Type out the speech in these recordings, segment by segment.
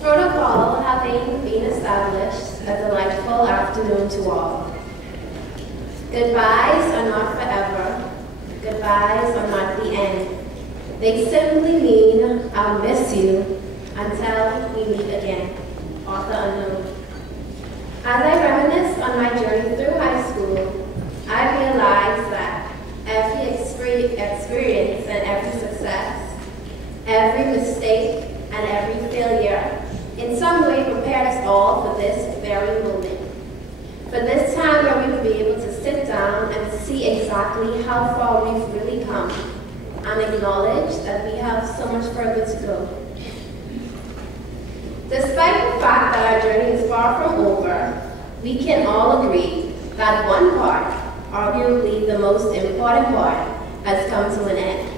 Protocol having been established, a delightful afternoon to all. Goodbyes are not forever. Goodbyes are not the end. They simply mean I'll miss you until we meet again. Author unknown. As I reminisce on my journey through high school, I realized that every experience and every success, every mistake and every failure in some way prepared us all for this very moment. For this time where we would be able to sit down and see exactly how far we've really come and acknowledge that we have so much further to go. Despite the fact that our journey is far from over, we can all agree that one part, arguably the most important part, has come to an end.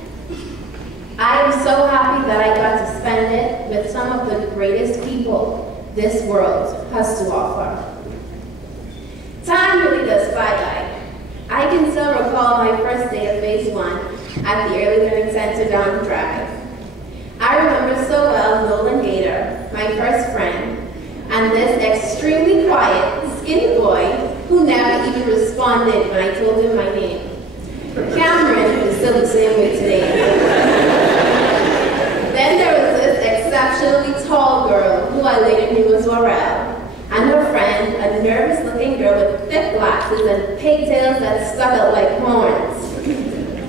I am so happy that I got to spend it with some of the greatest people this world has to offer. Time really does fly by. I can still recall my first day of Phase 1 at the Early Learning Center down the drive. I remember so well Nolan Gator, my first friend, and this extremely quiet, skinny boy who never even responded when I told him my name. Cameron is still the same way today. Then there was this exceptionally tall girl who I later knew was Laurel, and her friend, a nervous-looking girl with thick glasses and pigtails that stuck out like horns.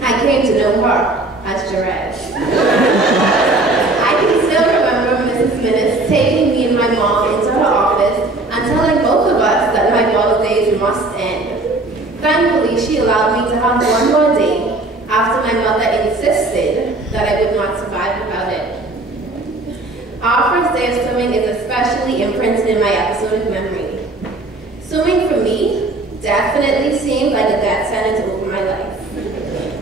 I came to know her as Jerez. I can still remember Mrs. Minnis taking me and my mom into her office and telling both of us that my holidays must end. Thankfully, she allowed me to have one more day after my mother insisted that I would not survive without it. Our first day of swimming is especially imprinted in my episodic memory. Swimming for me definitely seemed like a death sentence over my life.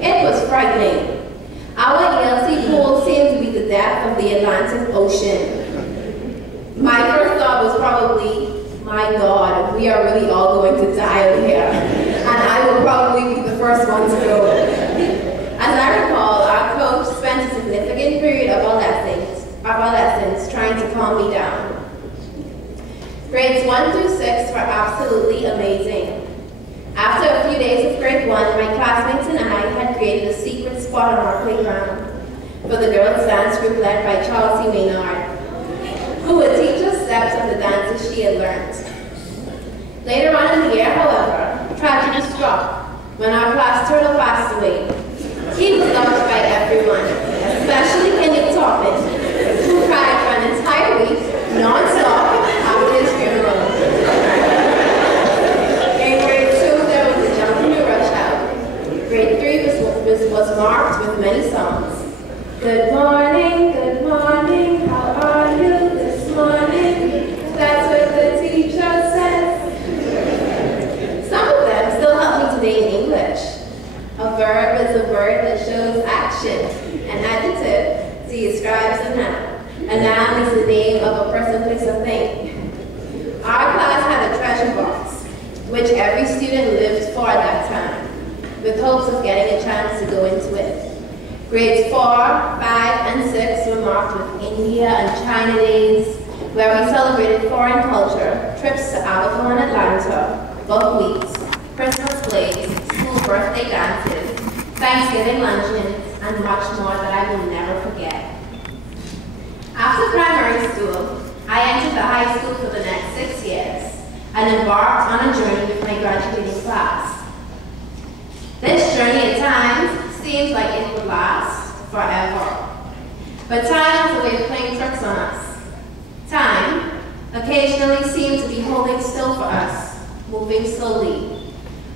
It was frightening. Our ELC pool seemed to be the depth of the Atlantic Ocean. My first thought was probably, my God, we are really all going to die out here, and I will probably be the first one to go. As I recall, our coach spent a significant period of our lessons trying to calm me down. Grades 1 through 6 were absolutely amazing. After a few days of grade 1, my classmates and I had created a secret spot on our playground for the girls' dance group led by Chelsea Maynard, who would teach us steps of the dances she had learned. Later on in the year, however, tragedy struck when our class turtle passed away. He was loved by everyone, especially Kenneth Toppin, who cried for an entire week, non-stop, after his funeral. In grade 2, there was a jumping to rush out. Grade 3 was marked with many songs. Good morning, how are you this morning? That's what the teacher says. Some of them still help me today in English. A verb is a word that shows action. An adjective describes a noun. A noun is the name of a person, place, or thing. Our class had a treasure box, which every student lived for at that time, with hopes of getting a chance to go into it. Grades 4, 5, and 6 were marked with India and China days, where we celebrated foreign culture, trips to Abaco and Atlanta, book weeks, Christmas plays, school birthday dances, Thanksgiving luncheons, and much more that I will never forget. After primary school, I entered the high school for the next 6 years and embarked on a journey with my graduating class. This journey at times seems like it would last forever. But time has a way of playing tricks on us. Time occasionally seemed to be holding still for us, moving slowly.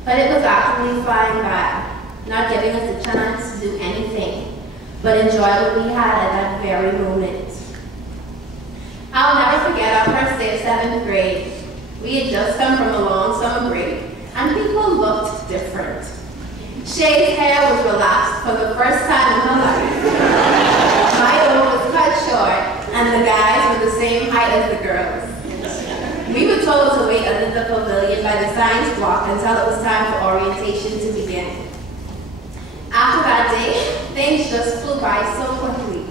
But it was actually flying by, not giving us a chance to do anything, but enjoy what we had at that very moment. I'll never forget our first day of 7th grade. We had just come from a long summer break, and people looked different. Shay's hair was relaxed for the first time in her life. My own was cut short, and the guys were the same height as the girls. We were told to wait under the pavilion by the science block until it was time for orientation to begin. After that day, things just flew by so quickly.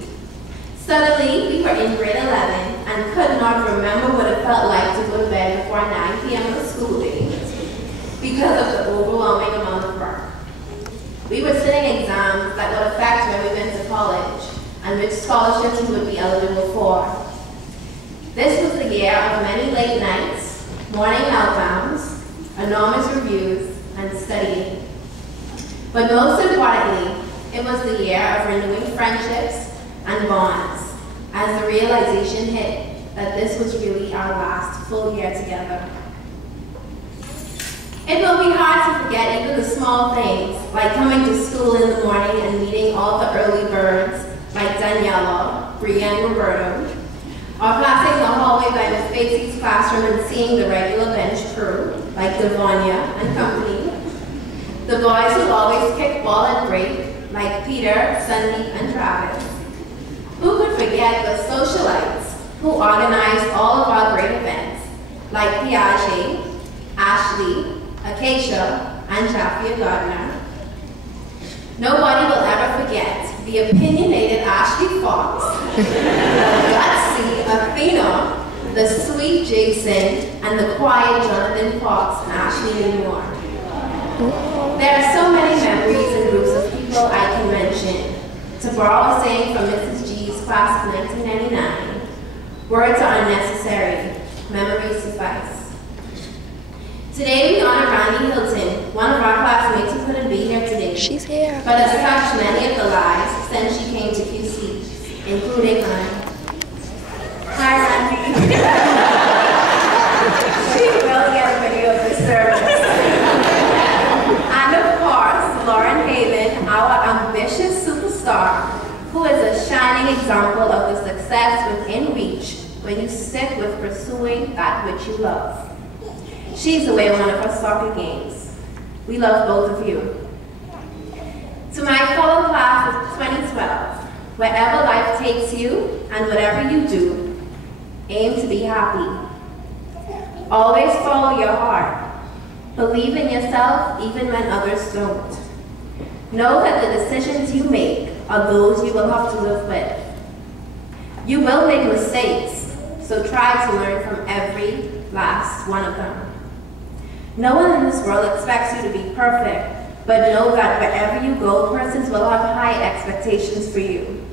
Suddenly, we were in grade 11, and could not remember what it felt like to go to bed before 9 p.m. on a school day because of the overwhelming amount of work. We were sitting exams that would affect when we went to college and which scholarships we would be eligible for. This was the year of many late nights, morning meltdowns, enormous reviews, and studying. But most importantly, it was the year of renewing friendships and bonds as the realization hit that this was really our last full year together. It will be hard to forget even the small things, like coming to school in the morning and meeting all the early birds, like Daniela, Bria, and Roberto, or passing the hallway by Miss Basie's classroom and seeing the regular bench crew, like Devonia and company, the boys who always kick ball at break, like Peter, Sandeep, and Travis. Who could forget the socialites who organized all of our great events, like Piaget, Ashley, Acacia, and Jafia Gardner. Nobody will ever forget the opinionated Ashley Fox, the gutsy Athena, the sweet Jason, and the quiet Jonathan Fox and Ashley Moore. There are so many memories and groups of people I can mention. To borrow a saying from Mrs. G's class of 1999, words are unnecessary, memories suffice. Today we honor Randy Hilton, one of our classmates who couldn't be here today. She's here. But has touched many of the lives since she came to QC, including mine. Hi, Randy. She will get a video of this service. And of course, Lauren Haven, our ambitious superstar, who is a shining example of the success within reach when you stick with pursuing that which you love. She's away on one of her soccer games. We love both of you. To my fellow class of 2012, wherever life takes you and whatever you do, aim to be happy. Always follow your heart. Believe in yourself even when others don't. Know that the decisions you make are those you will have to live with. You will make mistakes, so try to learn from every last one of them. No one in this world expects you to be perfect, but know that wherever you go, persons will have high expectations for you.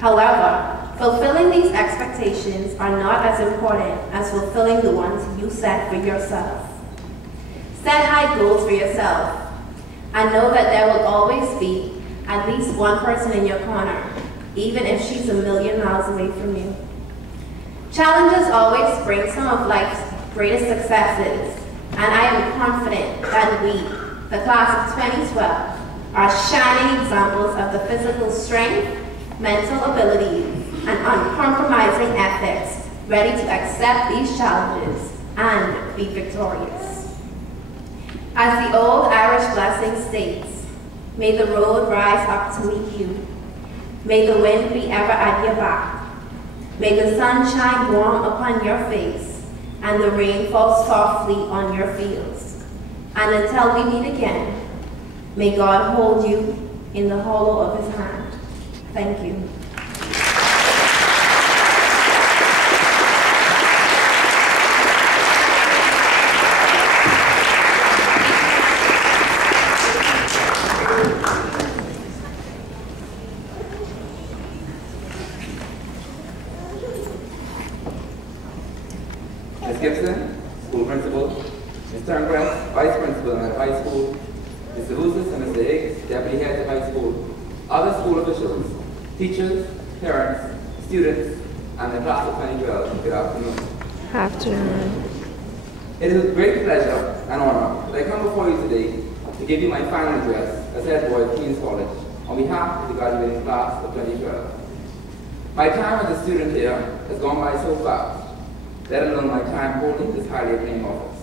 However, fulfilling these expectations are not as important as fulfilling the ones you set for yourself. Set high goals for yourself, and know that there will always be at least one person in your corner, even if she's a million miles away from you. Challenges always bring some of life's greatest successes, and I am confident that we, the class of 2012, are shining examples of the physical strength, mental abilities, and uncompromising ethics, ready to accept these challenges and be victorious. As the old Irish blessing states, may the road rise up to meet you. May the wind be ever at your back. May the sun shine warm upon your face, and the rain fall softly on your fields. And until we meet again, may God hold you in the hollow of his hand. Thank you. Ms. Gibson, school principal, Ms. Turngress, vice principal at high school, Mr. Lucis and Mr. Higgs, deputy heads of high school, other school officials, teachers, parents, students, and the class of 2012. Good afternoon. Afternoon. It is with great pleasure and honor that I come before you today to give you my final address as head boy of Queens College on behalf of the graduating class of 2012. My time as a student here has gone by so fast, let alone my time holding this highly acclaimed office.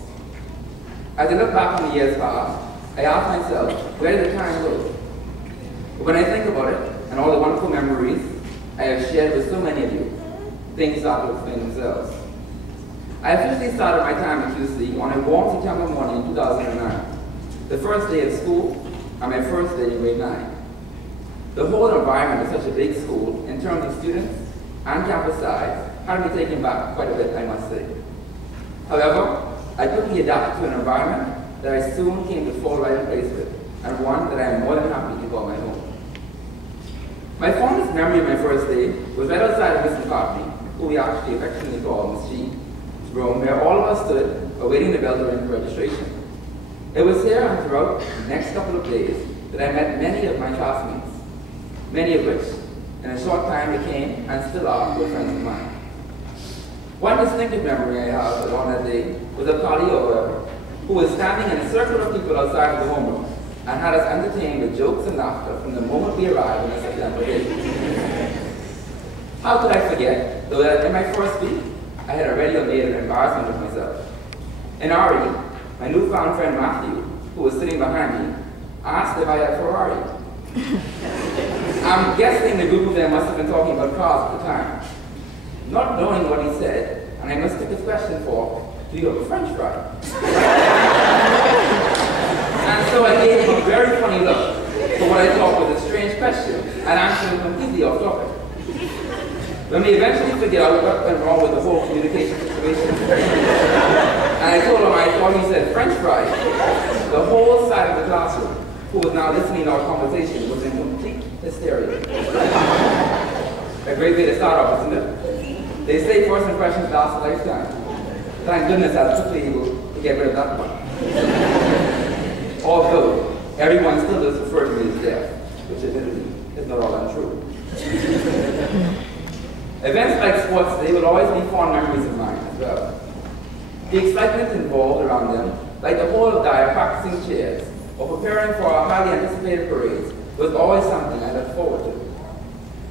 As I look back on the years past, I ask myself, where did the time go? But when I think about it, and all the wonderful memories I have shared with so many of you, things start to explain themselves. I officially started my time at QC on a warm September morning in 2009, the first day of school, and my first day in grade 9. The whole environment of such a big school, in terms of students, and campus size had me taken back quite a bit, I must say. However, I quickly adapted to an environment that I soon came to fall right in place with, and one that I am more than happy to call my home. My fondest memory of my first day was right outside of Miss McCartney, who we actually affectionately call Miss G, room where all of us stood awaiting the bell to ring for registration. It was here and throughout the next couple of days that I met many of my classmates, many of which in a short time became and still are good friends of mine. One distinctive memory I have on that day was of Carly O'Hara, who was standing in a circle of people outside of the homeroom and had us entertained with jokes and laughter from the moment we arrived on a September day. How could I forget, though, that in my first week, I had already made an embarrassment of myself. In Ari, my newfound friend Matthew, who was sitting behind me, asked if I had a Ferrari. I'm guessing the group of them must have been talking about cars at the time. Not knowing what he said, and I mistook his question for, do you have a French fry? And so I gave him a very funny look for what I thought was a strange question, and answered him completely off topic. When we eventually figured out what went wrong with the whole communication situation, and I told him I thought he said French fries, the whole side of the classroom, who was now listening to our conversation, was in complete hysteria. A great way to start off, isn't it? They say first impressions last a lifetime. Thank goodness I was quickly able to get rid of that one. Although, everyone still does refer to me as deaf, which admittedly is not all untrue. Events like sports, they will always be fond memories of mine as well. The excitement involved around them, like the whole of Dyer practicing chairs or preparing for our highly anticipated parades, was always something I looked forward to.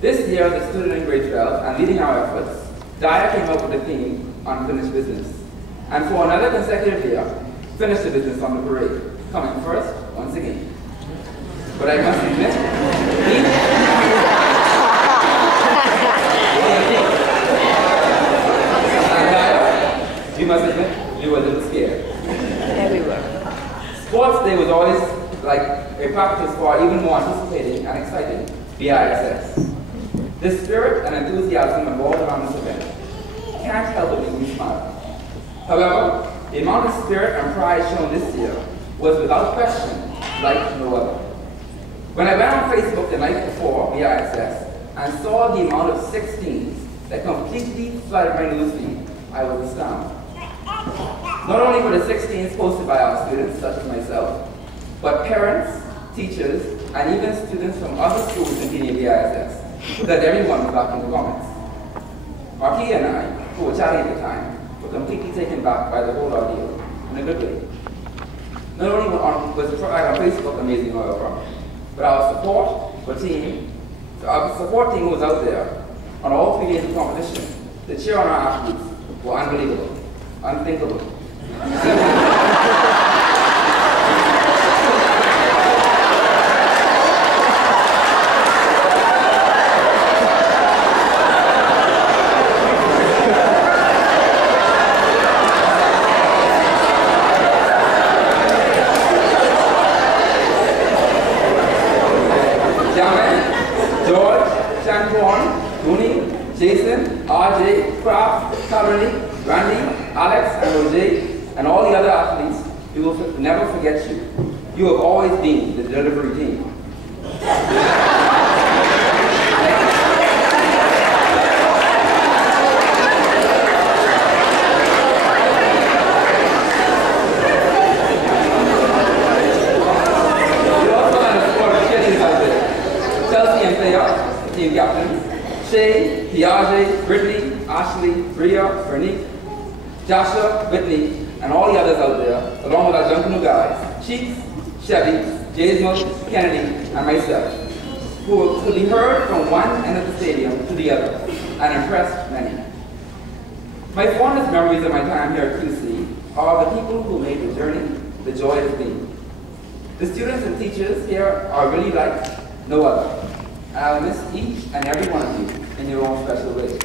This year, as a student in grade 12 and leading our efforts, Dyer came up with a theme, unfinished business. And for another consecutive year, finished the business on the parade, coming first once again. But I must admit, you must admit, you were a little scared. Everywhere. Sports Day was always like a practice for even more anticipating and exciting BISS. The spirit and enthusiasm involved around this event can't help but make me smile. However, the amount of spirit and pride shown this year was without question like no other. When I went on Facebook the night before BISS and saw the amount of 16s that completely flooded my newsfeed, I was astounded. Not only were the 16s posted by our students, such as myself, but parents, teachers, and even students from other schools in BISS, because everyone was back in the comments. Marquis and I, who were chatting at the time, were completely taken back by the whole ordeal, in a good way. Not only was the pride on Facebook amazing, however, but our support team was out there on all 3 days of competition. The cheer on our athletes were unbelievable, unthinkable. Jason, RJ, Kraft, Caroline, Randy, Alex, and Roger, and all the other athletes, we will never forget you. You have always been the delivery team. We also had a squad of cheerleaders out there. Chelsea and Thea, team captains. Shay, Piaget, Brittany, Ashley, Bria, Vernique, Joshua, Whitney, and all the others out there, along with our Junkanoo guys, Cheeks, Chevy, Jaismo, Kennedy, and myself, who could be heard from one end of the stadium to the other, and impressed many. My fondest memories of my time here at QC are the people who made the journey the joy of being. The students and teachers here are really like no other. I'll miss each and every one of you in your own special way.